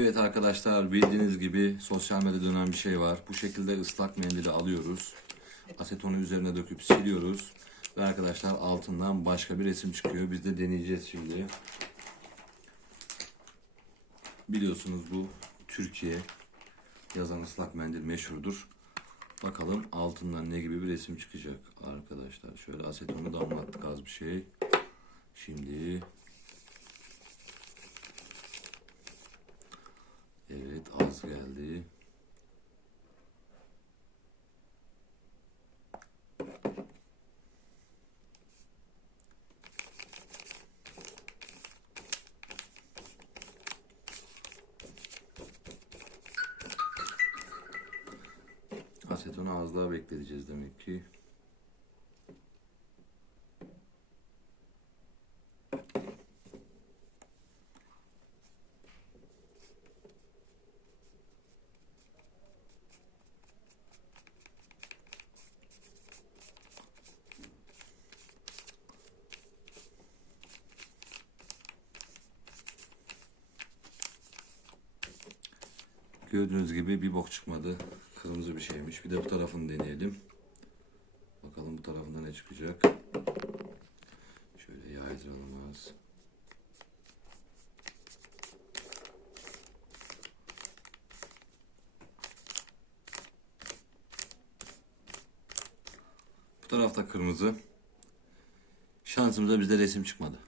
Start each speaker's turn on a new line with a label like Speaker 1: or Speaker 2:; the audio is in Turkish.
Speaker 1: Evet arkadaşlar bildiğiniz gibi sosyal medyada dönen bir şey var. Bu şekilde ıslak mendili alıyoruz. Asetonu üzerine döküp siliyoruz. Ve arkadaşlar altından başka bir resim çıkıyor. Biz de deneyeceğiz şimdi. Biliyorsunuz bu Türkiye yazan ıslak mendil meşhurdur. Bakalım altından ne gibi bir resim çıkacak arkadaşlar. Şöyle asetonu damlattık az bir şey. Şimdi Evet az geldi. Asetonu az daha bekleteceğiz demek ki. Gördüğünüz gibi bir bok çıkmadı. Kırmızı bir şeymiş. Bir de bu tarafını deneyelim. Bakalım bu tarafında ne çıkacak. Şöyle yaydıralım az. Bu tarafta kırmızı. Şansımıza bizde resim çıkmadı.